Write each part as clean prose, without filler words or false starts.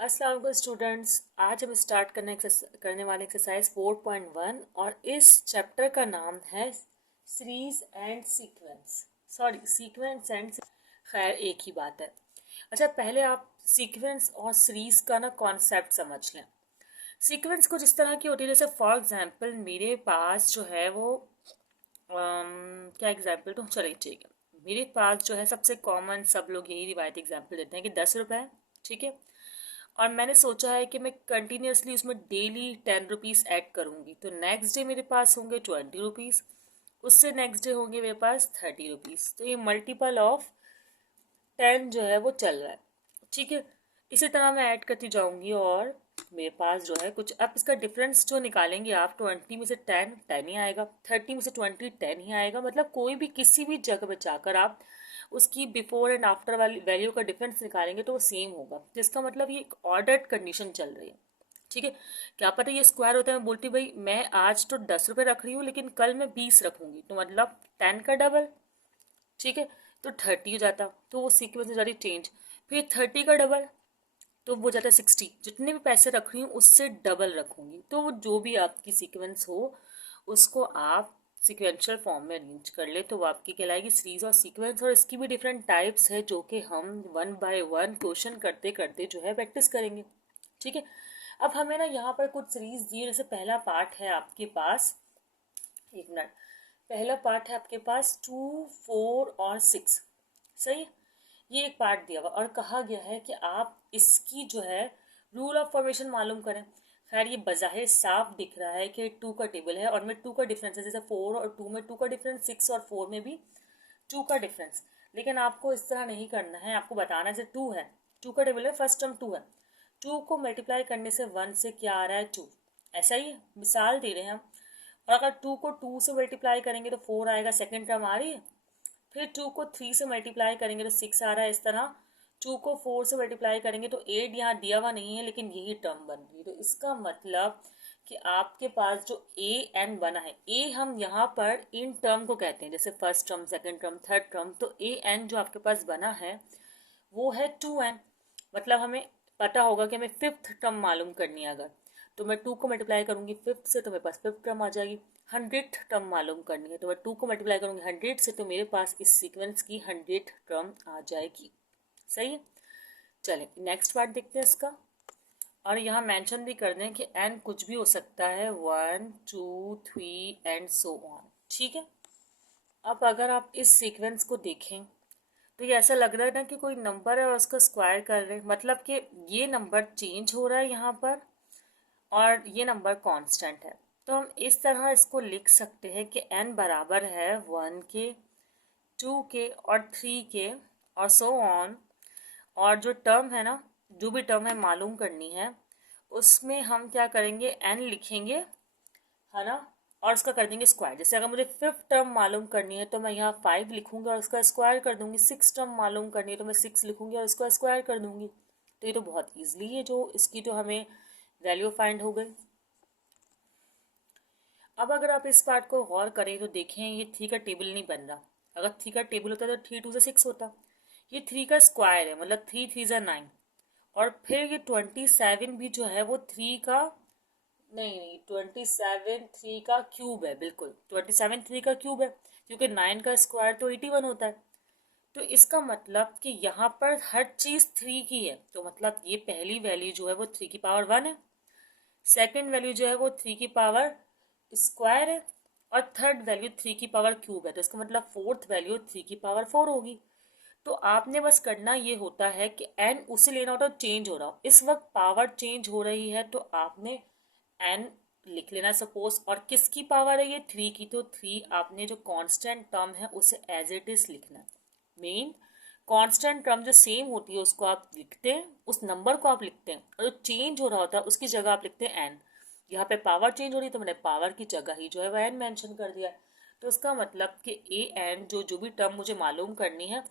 अस्सलाम वालेकुम स्टूडेंट्स। आज हम स्टार्ट करने वाले एक्सरसाइज 4.1 और इस चैप्टर का नाम है series and sequence. Sorry, sequence and खैर एक ही बात है। अच्छा, पहले आप सीक्वेंस और सीरीज का ना कॉन्सेप्ट समझ लें। सीक्वेंस कुछ इस तरह की होती है, जैसे फॉर एग्जांपल मेरे पास जो है वो क्या एग्जांपल तो चलिए ठीक है। मेरे पास जो है सबसे कॉमन, सब लोग यही रिवायती एग्जांपल देते हैं कि 10 रुपये है, ठीक है। और मैंने सोचा है कि मैं कंटिन्यूसली उसमें डेली 10 रुपीज़ ऐड करूँगी, तो नेक्स्ट डे मेरे पास होंगे 20 रुपीज़, उससे नेक्स्ट डे होंगे मेरे पास 30 रुपीज़। तो ये मल्टीपल ऑफ 10 जो है वो चल रहा है, ठीक है। इसी तरह मैं ऐड करती जाऊँगी और मेरे पास जो है कुछ, अब इसका डिफरेंस जो निकालेंगे आप, 20 में से 10 10 ही आएगा, 30 में से 20 10 ही आएगा। मतलब कोई भी किसी भी जगह पे जाकर आप उसकी बिफोर एंड आफ्टर वाली वैल्यू का डिफरेंस निकालेंगे तो वो सेम होगा। जिसका मतलब ये एक ऑर्डर्ड कंडीशन चल रही है, ठीक है। क्या पता ये स्क्वायर होता है, मैं बोलती भाई मैं आज तो 10 रुपये रख रही हूँ लेकिन कल मैं 20 रखूंगी, तो मतलब 10 का डबल, ठीक है। तो 30 हो जाता, तो वो सीक्वेंस हो जाती चेंज। फिर 30 का डबल, तो वो जाता है 60। जितने भी पैसे रख रही हूँ उससे डबल रखूंगी। तो वो जो भी आपकी सीक्वेंस हो उसको आप सिक्वेंशियल फॉर्म में अरेंज कर ले, तो वो आपकी कहलाएगी सीरीज और सीक्वेंस। और इसकी भी डिफरेंट टाइप्स है जो कि हम 1 बाय 1 क्वेश्चन करते करते जो है प्रैक्टिस करेंगे, ठीक है। अब हमें ना यहाँ पर कुछ सीरीज दी है। जैसे पहला पार्ट है आपके पास, एक मिनट, पहला पार्ट है आपके पास 2 4 और 6, सही है। ये एक पार्ट दिया हुआ और कहा गया है कि आप इसकी जो है रूल ऑफ फॉर्मेशन मालूम करें। खैर ये बज़ाहिर साफ दिख रहा है कि 2 का टेबल है और में 2 का डिफरेंस है, जैसे 4 और 2 में 2 का डिफरेंस, 6 और 4 में भी 2 का डिफरेंस। लेकिन आपको इस तरह नहीं करना है, आपको बताना है जैसे 2 है, 2 का टेबल है, फर्स्ट टर्म 2 है, 2 को मल्टीप्लाई करने से 1 से क्या आ रहा है 2, ऐसा ही मिसाल दे रहे हैं हम। और अगर 2 को 2 से मल्टीप्लाई करेंगे तो 4 आएगा, सेकेंड टर्म आ रही है। फिर 2 को 3 से मल्टीप्लाई करेंगे तो 6 आ रहा है। इस तरह 2 को 4 से मल्टीप्लाई करेंगे तो 8 यहाँ दिया हुआ नहीं है लेकिन यही टर्म बन रही है। तो इसका मतलब कि आपके पास जो ए एन बना है, ए हम यहाँ पर इन टर्म को कहते हैं, जैसे first term, second term, third term. तो ए एन जो आपके पास बना है वो है 2n। मतलब हमें पता होगा कि हमें फिफ्थ टर्म मालूम करनी है। अगर तो मैं 2 को मल्टीप्लाई करूंगी फिफ्थ से तो मेरे पास फिफ्थ टर्म आ जाएगी। 100th टर्म मालूम करनी है तो मैं 2 को मल्टीप्लाई करूंगी 100 से, तो मेरे पास इस सीक्वेंस की 100th टर्म आ जाएगी, सही है। चलें नेक्स्ट पार्ट देखते हैं इसका। और यहाँ मेंशन भी कर दें कि एन कुछ भी हो सकता है, 1 2 3 एंड सो ऑन, ठीक है। अब अगर आप इस सीक्वेंस को देखें तो ये ऐसा लग रहा है ना कि कोई नंबर है और उसको स्क्वायर कर रहे हैं, मतलब कि ये नंबर चेंज हो रहा है यहाँ पर और ये नंबर कांस्टेंट है। तो हम इस तरह इसको लिख सकते हैं कि n बराबर है 1 के, 2 के और 3 के और सो ऑन। और जो टर्म है ना, जो भी टर्म है मालूम करनी है, उसमें हम क्या करेंगे, n लिखेंगे, है ना, और उसका कर देंगे स्क्वायर। जैसे अगर मुझे फिफ्थ टर्म मालूम करनी है तो मैं यहाँ 5 लिखूंगी और उसका स्क्वायर कर दूंगी। 6 टर्म मालूम करनी है तो मैं 6 लिखूंगी और उसका स्क्वायर कर दूंगी। तो ये तो बहुत ईजिली है, जो इसकी तो हमें वैल्यू फाइंड हो गई। अब अगर आप इस पार्ट को गौर करें तो देखें ये 3 का टेबल नहीं बन रहा। अगर 3 का टेबल होता तो 3 2 से 6 होता। ये 3 का स्क्वायर है, मतलब 3 3 ज़ा 9। और फिर ये 27 भी जो है वो 3 का, नहीं नहीं, 27 3 का क्यूब है, बिल्कुल 27 3 का क्यूब है, क्योंकि 9 का स्क्वायर तो 81 होता है। तो इसका मतलब कि यहाँ पर हर चीज़ 3 की है, तो मतलब ये पहली वैल्यू जो है वो 3 की पावर 1 है, सेकंड वैल्यू जो है वो 3 की पावर स्क्वायर है, और थर्ड वैल्यू 3 की पावर क्यूब है। तो इसका मतलब फोर्थ वैल्यू 3 की पावर 4 होगी। तो आपने बस करना ये होता है कि एन उसे लेना होता है चेंज हो रहा हो, इस वक्त पावर चेंज हो रही है तो आपने एन लिख लेना सपोज। और किसकी पावर है ये, 3 की, तो 3 आपने जो कांस्टेंट टर्म है उसे एज इट इज लिखना। मेन कांस्टेंट टर्म जो सेम होती है उसको आप लिखते हैं, उस नंबर को आप लिखते हैं, और जो चेंज हो रहा होता है उसकी जगह आप लिखते हैं एन। यहाँ पे पावर चेंज हो रही है तो मैंने पावर की जगह ही जो है वह एन मेंशन कर दिया। तो इसका मतलब कि ए एन जो भी टर्म मुझे मालूम करनी है,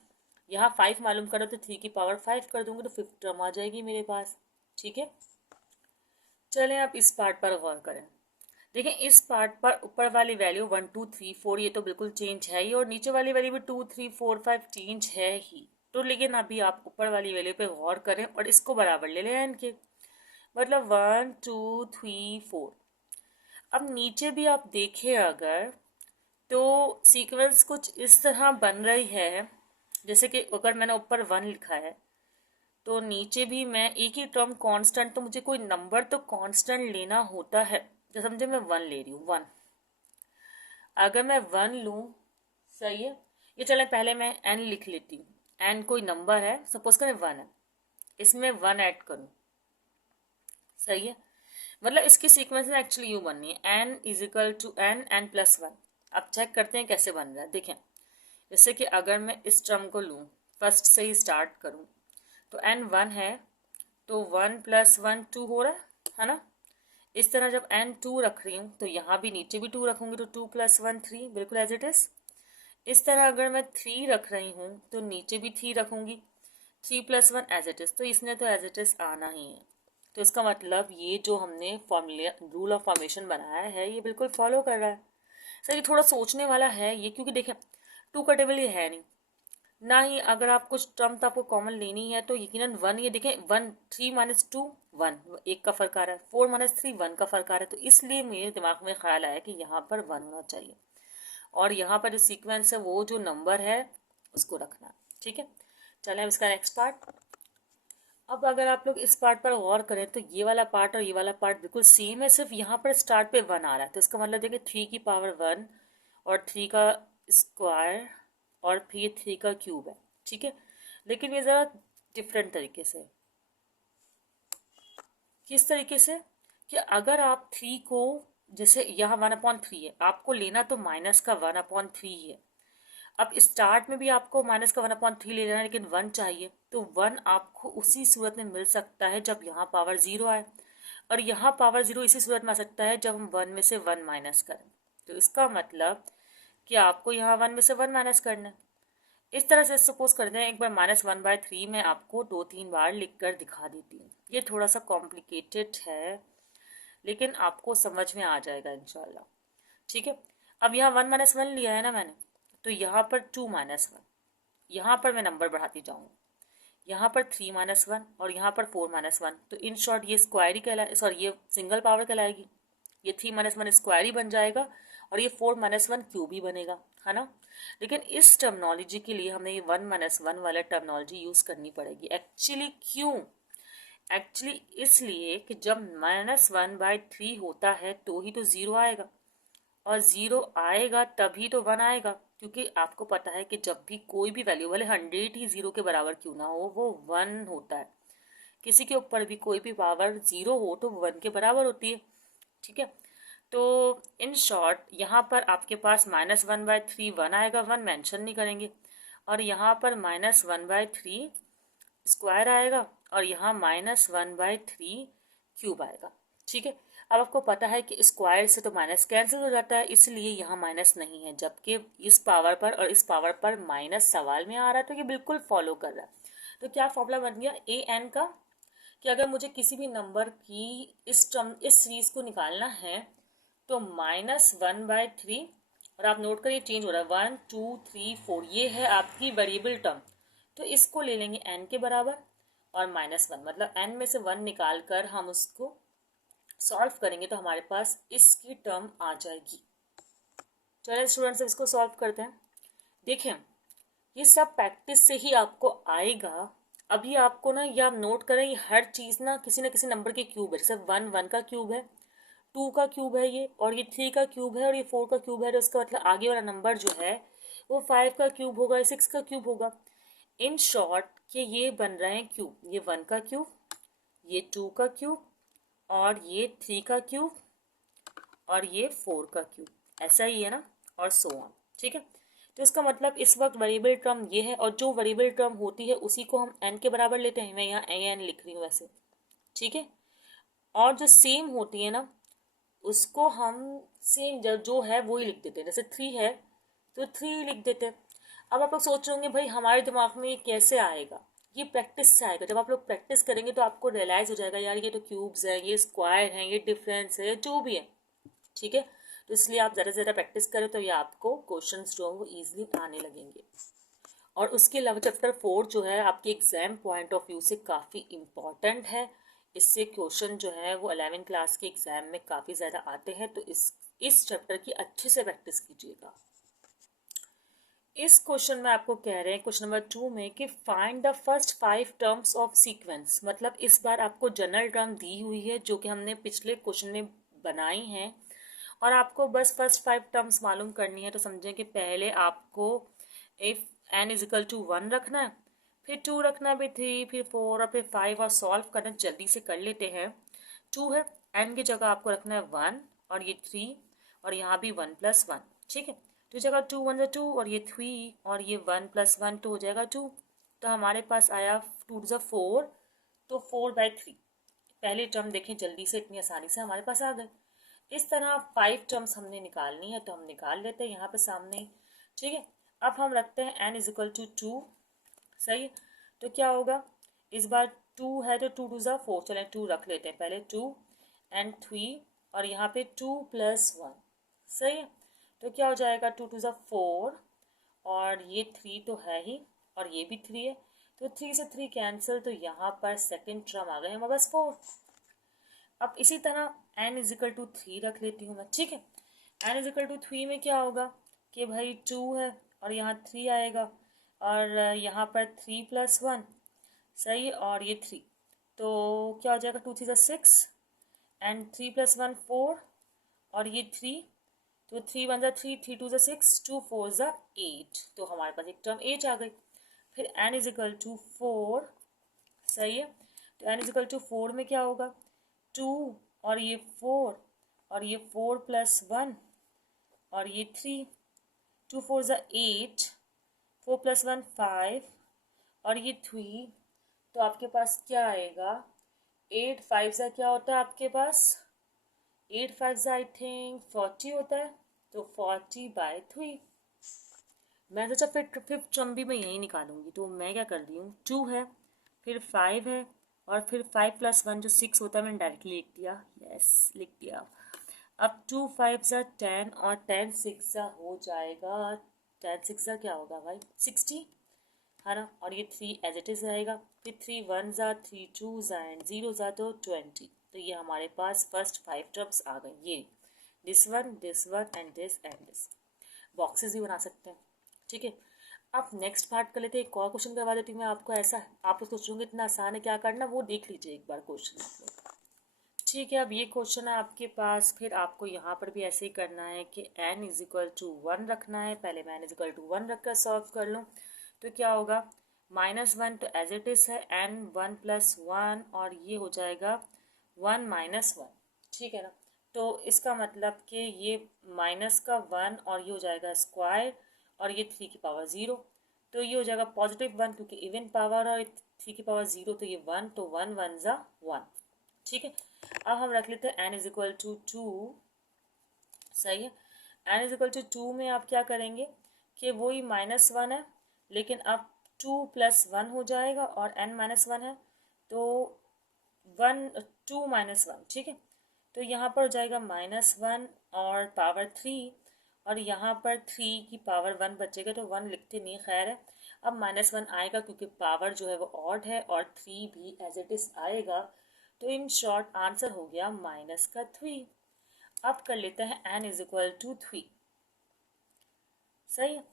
यहाँ 5 मालूम करो तो 3 की पावर 5 कर दूंगी तो फिफ्थ टर्म आ जाएगी मेरे पास, ठीक है। चलें आप इस पार्ट पर गौर करें। देखें इस पार्ट पर ऊपर वाली वैल्यू 1 2 3 4 ये तो बिल्कुल चेंज है ही, और नीचे वाली वैल्यू भी 2 3 4 5 चेंज है ही। तो लेकिन अभी आप ऊपर वाली वैल्यू पे गौर करें और इसको बराबर ले लें एन के, मतलब 1 2 3 4। अब नीचे भी आप देखें अगर, तो सीक्वेंस कुछ इस तरह बन रही है, जैसे कि अगर मैंने ऊपर 1 लिखा है तो नीचे भी मैं एक ही टर्म कांस्टेंट, तो मुझे कोई नंबर तो कांस्टेंट लेना होता है। जैसे समझे मैं 1 ले रही हूँ, 1, अगर मैं 1 लूँ, सही है, ये चले पहले मैं n लिख लेती हूँ। n कोई नंबर है, सपोज करें 1 है, इसमें 1 ऐड करूँ, सही है, मतलब इसकी सीक्वेंस में एक्चुअली यूँ बननी है n is equal to n plus 1। अब चेक करते हैं कैसे बन रहा है। देखें, जैसे कि अगर मैं इस टर्म को लूँ, फर्स्ट से ही स्टार्ट करूँ, तो n 1 है, तो 1 प्लस 1 2 हो रहा है ना। इस तरह जब n 2 रख रही हूँ तो यहाँ भी नीचे भी 2 रखूँगी, तो 2 प्लस 1 3, बिल्कुल एज इट इज़। इस तरह अगर मैं 3 रख रही हूँ तो नीचे भी 3 रखूँगी, 3 प्लस 1 एज इट इज़, तो इसने तो एज इट इज़ आना ही है। तो इसका मतलब ये जो हमने फॉर्मूला रूल ऑफ फॉर्मेशन बनाया है ये बिल्कुल फॉलो कर रहा है। सर ये थोड़ा सोचने वाला है ये, क्योंकि देखें टू का टेबल ये है नहीं ना ही, अगर आप कुछ टर्म तो आपको कॉमन लेनी है तो यकीनन 1, ये देखें 1 3 माइनस 2 1, एक का फर्क आ रहा है, 4 माइनस 3 1 का फर्क आ रहा है, तो इसलिए मेरे दिमाग में ख्याल आया कि यहाँ पर 1 होना चाहिए और यहाँ पर जो सीक्वेंस है वो जो नंबर है उसको रखना। ठीक है, चलें अब इसका नेक्स्ट पार्ट। अब अगर आप लोग इस पार्ट पर गौर करें तो ये वाला पार्ट और ये वाला पार्ट बिल्कुल सेम है, सिर्फ यहाँ पर स्टार्ट पे 1 आ रहा है, तो इसका मतलब देखिए 3 की पावर 1 और 3 का स्क्वायर और फिर 3 का क्यूब है। ठीक है, लेकिन ये ज़रा डिफरेंट तरीके से। किस तरीके से कि अगर आप 3 को, जैसे यहाँ 1/3 है, आपको लेना तो माइनस का 1/3 ही है। अब स्टार्ट में भी आपको माइनस का 1/3 ले लेना है, लेकिन 1 चाहिए, तो 1 आपको उसी सूरत में मिल सकता है जब यहाँ पावर 0 आए, और यहाँ पावर 0 इसी सूरत में आ सकता है जब हम 1 में से 1 माइनस करें। तो इसका मतलब कि आपको यहाँ 1 में से 1 माइनस करना है। इस तरह से सपोज करते हैं, एक बार -1/3 में आपको 2-3 बार लिख कर दिखा देती हूँ। ये थोड़ा सा कॉम्प्लिकेटेड है लेकिन आपको समझ में आ जाएगा इंशाल्लाह। ठीक है, अब यहाँ 1 - 1 लिया है ना मैंने, तो यहाँ पर 2 - 1, यहाँ पर मैं नंबर बढ़ाती जाऊँ, यहाँ पर 3 - 1 और यहाँ पर 4 - 1, तो इन शॉर्ट ये स्क्वायर ही कहलाए, सॉरी ये सिंगल पावर कहलाएगी। ये 3 - 1 स्क्वायर ही बन जाएगा और ये 4 - 1 क्यूब ही बनेगा, है ना। लेकिन इस टर्मिनोलॉजी के लिए हमें ये 1 - 1 वाला टर्मिनोलॉजी यूज़ करनी पड़ेगी। एक्चुअली क्यों? एक्चुअली इसलिए कि जब -1/3 होता है तो ही तो 0 आएगा, और 0 आएगा तभी तो 1 आएगा, क्योंकि आपको पता है कि जब भी कोई भी वैल्यू, भले 100 ही 0 के बराबर क्यों ना हो, वो 1 होता है। किसी के ऊपर भी कोई भी पावर 0 हो तो 1 के बराबर होती है। ठीक है, तो इन शॉर्ट यहाँ पर आपके पास -1/3 1 आएगा, 1 मेंशन नहीं करेंगे, और यहाँ पर -1/3 स्क्वायर आएगा और यहाँ -1/3 क्यूब आएगा। ठीक है, अब आपको पता है कि स्क्वायर से तो माइनस कैंसिल हो जाता है, इसलिए यहाँ माइनस नहीं है, जबकि इस पावर पर और इस पावर पर माइनस सवाल में आ रहा है, तो ये बिल्कुल फॉलो कर रहा है। तो क्या फॉर्मूला बन गया ए एन का, कि अगर मुझे किसी भी नंबर की इस सीरीज को निकालना है तो -1/3, और आप नोट करिए चेंज हो रहा है, 1 2 3 4, ये है आपकी वेरिएबल टर्म, तो इसको ले लेंगे n के बराबर और -1, मतलब n में से 1 निकाल कर हम उसको सॉल्व करेंगे तो हमारे पास इसकी टर्म आ जाएगी। चलिए स्टूडेंट्स इसको सॉल्व करते हैं। देखें, ये सब प्रैक्टिस से ही आपको आएगा। अभी आपको ना, ये आप नोट करें, ये हर चीज़ ना किसी नंबर के क्यूब है, जैसे 1 1 का क्यूब है, 2 का क्यूब है ये, और ये 3 का क्यूब है, और ये 4 का क्यूब है, तो इसका मतलब आगे वाला नंबर जो है वो 5 का क्यूब होगा, 6 का क्यूब होगा। इन शॉर्ट कि ये बन रहे हैं क्यूब, ये 1 का क्यूब, ये 2 का क्यूब, और ये 3 का क्यूब, और ये 4 का क्यूब, ऐसा ही है ना, और सो ऑन। ठीक है, तो इसका मतलब इस वक्त वेरिएबल टर्म ये है, और जो वेरिएबल टर्म होती है उसी को हम n के बराबर लेते हैं। मैं यहाँ an लिख रही हूँ वैसे, ठीक है, और जो सेम होती है ना उसको हम सेम जो है वो ही लिख देते हैं, जैसे 3 है तो 3 लिख देते हैं। अब आप लोग सोच रहे भाई हमारे दिमाग में ये कैसे आएगा, ये प्रैक्टिस से आएगा। जब आप लोग प्रैक्टिस करेंगे तो आपको रियलाइज हो जाएगा यार ये तो क्यूब्स हैं, ये स्क्वायर हैं, ये डिफरेंस है, जो भी है। ठीक है, तो इसलिए आप ज़्यादा से ज़्यादा प्रैक्टिस करें तो ये आपको क्वेश्चंस जो हैं वो ईजिली आने लगेंगे। और उसके अलावा चैप्टर 4 जो है आपके एग्ज़ाम पॉइंट ऑफ व्यू से काफ़ी इम्पॉर्टेंट है। इससे क्वेश्चन जो है वो 11वीं क्लास के एग्ज़ाम में काफ़ी ज़्यादा आते हैं, तो इस चैप्टर की अच्छे से प्रैक्टिस कीजिएगा। इस क्वेश्चन में आपको कह रहे हैं क्वेश्चन नंबर 2 में कि find the first 5 terms of sequence. मतलब इस बार आपको जनरल टर्म दी हुई है जो कि हमने पिछले क्वेश्चन में बनाई हैं, और आपको बस फर्स्ट 5 टर्म्स मालूम करनी है। तो समझें कि पहले आपको if n is equal to 1 रखना है, फिर 2 रखना है, फिर 3, फिर 4 और फिर 5, और सॉल्व करना जल्दी से कर लेते हैं। 2 है, n की जगह आपको रखना है 1 और ये 3, और यहाँ भी 1 + 1, ठीक है। तो जगह 2 1 2 और ये 3 और ये 1 + 1 तो हो जाएगा 2। तो हमारे पास आया 2 × 4, तो 4/3। पहले टर्म देखें जल्दी से, इतनी आसानी से हमारे पास आ गए। इस तरह 5 टर्म्स हमने निकालनी है, तो हम निकाल लेते हैं यहाँ पे सामने, ठीक है। अब हम रखते हैं n इज इक्वल टू 2, सही है। तो क्या होगा, इस बार 2 है तो 2 × 4, चलें 2 रख लेते हैं पहले, 2 and 3 और यहाँ पे 2 + 1, सही है। तो क्या हो जाएगा, 2 × 4 और ये 3 तो है ही, और ये भी 3 है, तो 3 से 3 कैंसिल, तो यहाँ पर सेकेंड टर्म आ गए हमारे पास 4। अब इसी तरह n इज इक्वल टू 3 रख लेती हूँ मैं, ठीक है। n इज इक्वल टू 3 में क्या होगा कि भाई 2 है और यहाँ 3 आएगा, और यहाँ पर 3 + 1, सही, और ये 3, तो क्या हो जाएगा, 2 3 6 एंड 3 + 1 4, और ये 3, तो 3 1 3, 3 2 6, 2 4 8, तो हमारे पास एक टर्म 8 आ गई। फिर n इज इक्वल टू 4, सही है। तो n इज इक्वल टू 4 में क्या होगा, 2 और ये 4 और ये 4 + 1 और ये 3, 2 4 8, 4 + 1 5 और ये 3, तो आपके पास क्या आएगा, 8 5 क्या होता है आपके पास, 8 5 आई थिंक 40 होता है, तो 40/3। मैं सोचा फिर फिफ्थ टर्म भी मैं यही निकालूंगी, तो मैं क्या कर रही हूँ, 2 है, फिर 5 है, और फिर 5 + 1 जो 6 होता है मैंने डायरेक्टली लिख दिया, यस लिख दिया। अब 2 5 10 और 10 6 हो जाएगा, 10 6 क्या होगा भाई, 60 है ना, और ये 3 एज इट इज रहेगा। फिर 3 1 3 2 एंड 0 तो 20। तो ये हमारे पास फर्स्ट 5 टर्म्स आ गए, ये this one and this boxes भी बना सकते हैं, ठीक है। अब नेक्स्ट पार्ट कर लेते हैं, एक और क्वेश्चन करवा देती हूँ मैं आपको। ऐसा आप उसको सोचोगे इतना आसान है क्या करना, वो देख लीजिए एक बार क्वेश्चन आप लोग, ठीक है। अब ये क्वेश्चन है आपके पास, फिर आपको यहाँ पर भी ऐसे ही करना है कि n इज इक्वल टू 1 रखना है। पहले मैं n इज इक्वल टू 1 रख कर सॉल्व कर लूँ, तो क्या होगा, -1 तो एज इट इज है, n 1 + 1 और ये हो जाएगा 1 - 1, ठीक है ना। तो इसका मतलब कि ये माइनस का 1 और ये हो जाएगा स्क्वायर, और ये 3 की पावर 0, तो ये हो जाएगा +1 क्योंकि इवन पावर और 3 की पावर 0, तो ये 1, तो 1 1 1, ठीक है। अब हम रख लेते हैं n इज इक्वल टू 2, सही है। n इज इक्वल टू 2 में आप क्या करेंगे कि वही -1 है, लेकिन अब 2 + 1 हो जाएगा, और n -1 है, तो 2 - 1, ठीक है। तो यहाँ पर हो जाएगा -1 और पावर 3, और यहाँ पर 3 की पावर 1 बचेगा, तो 1 लिखते नहीं, खैर है। अब -1 आएगा क्योंकि पावर जो है वो ऑड है, और 3 भी एज इट इज आएगा, तो इन शॉर्ट आंसर हो गया -3। अब कर लेते हैं n इज इक्वल टू 3, सही है।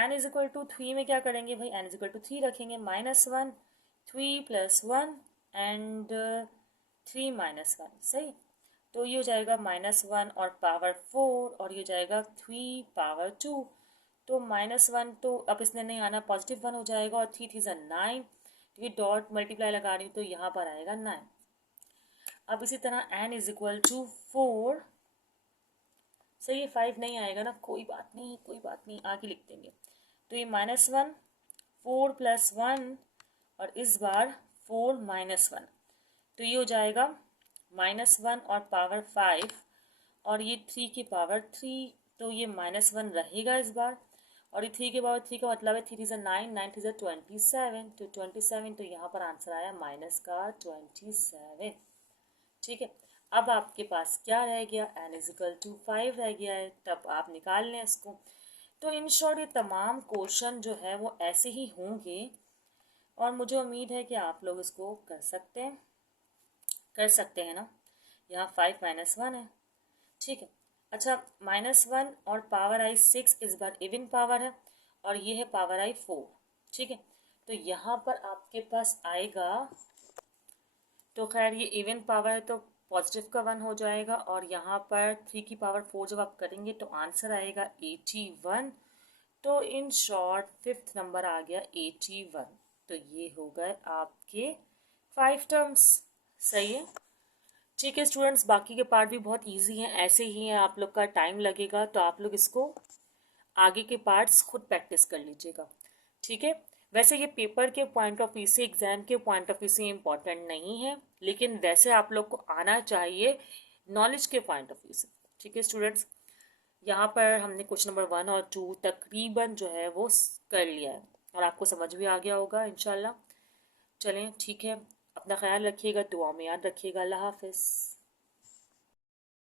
n इज इक्वल टू 3 में क्या करेंगे भाई, n इज इक्वल टू 3 रखेंगे, -1 3 + 1 एंड 3 - 1, सही। तो ये हो जाएगा -1 और पावर 4, और ये हो जाएगा 3 पावर 2, तो -1 तो अब इसने नहीं आना, +1 हो जाएगा, और 3 3 9, ये डॉट मल्टीप्लाई लगा रही हूँ, तो यहाँ पर आएगा 9। अब इसी तरह n इज इक्वल टू 4, सही है, 5 नहीं आएगा ना, कोई बात नहीं कोई बात नहीं, आगे लिख देंगे। तो ये -1 4 + 1 और इस बार 4 - 1, तो ये हो जाएगा -1 और पावर 5 और ये 3 की पावर 3, तो ये -1 रहेगा इस बार, और ये 3 की पावर 3 का मतलब है 3 3 9 9 3 27, तो 27, तो यहाँ पर आंसर आया -27, ठीक है। अब आपके पास क्या रह गया, n इज इक्वल टू 5 रह गया है, तब आप निकाल लें इसको। तो इन शॉर्ट ये तमाम क्वेश्चन जो है वो ऐसे ही होंगे और मुझे उम्मीद है कि आप लोग इसको कर सकते हैं ना। यहाँ 5 - 1 है, ठीक है। अच्छा, -1 और पावर आई 6 इस बार इवन पावर है और ये है पावर आई 4, ठीक है। तो यहाँ पर आपके पास आएगा, तो खैर ये इवन पावर है तो पॉजिटिव का 1 हो जाएगा और यहाँ पर 3 की पावर 4 जब आप करेंगे तो आंसर आएगा 81। तो इन शॉर्ट 5th नंबर आ गया 81। तो ये हो गए आपके 5 टर्म्स, सही है। ठीक है स्टूडेंट्स, बाकी के पार्ट भी बहुत इजी हैं, ऐसे ही हैं, आप लोग का टाइम लगेगा तो आप लोग इसको आगे के पार्ट्स खुद प्रैक्टिस कर लीजिएगा, ठीक है। वैसे ये पेपर के पॉइंट ऑफ व्यू से, एग्जाम के पॉइंट ऑफ व्यू से इम्पॉर्टेंट नहीं है, लेकिन वैसे आप लोग को आना चाहिए नॉलेज के पॉइंट ऑफ व्यू से, ठीक है स्टूडेंट्स। यहाँ पर हमने क्वेश्चन नंबर 1 और 2 तकरीबन जो है वो कर लिया है और आपको समझ भी आ गया होगा इंशाल्लाह। चलें ठीक है, अपना ख्याल रखिएगा, दुआ में याद रखिएगा। अल्लाह हाफिज़।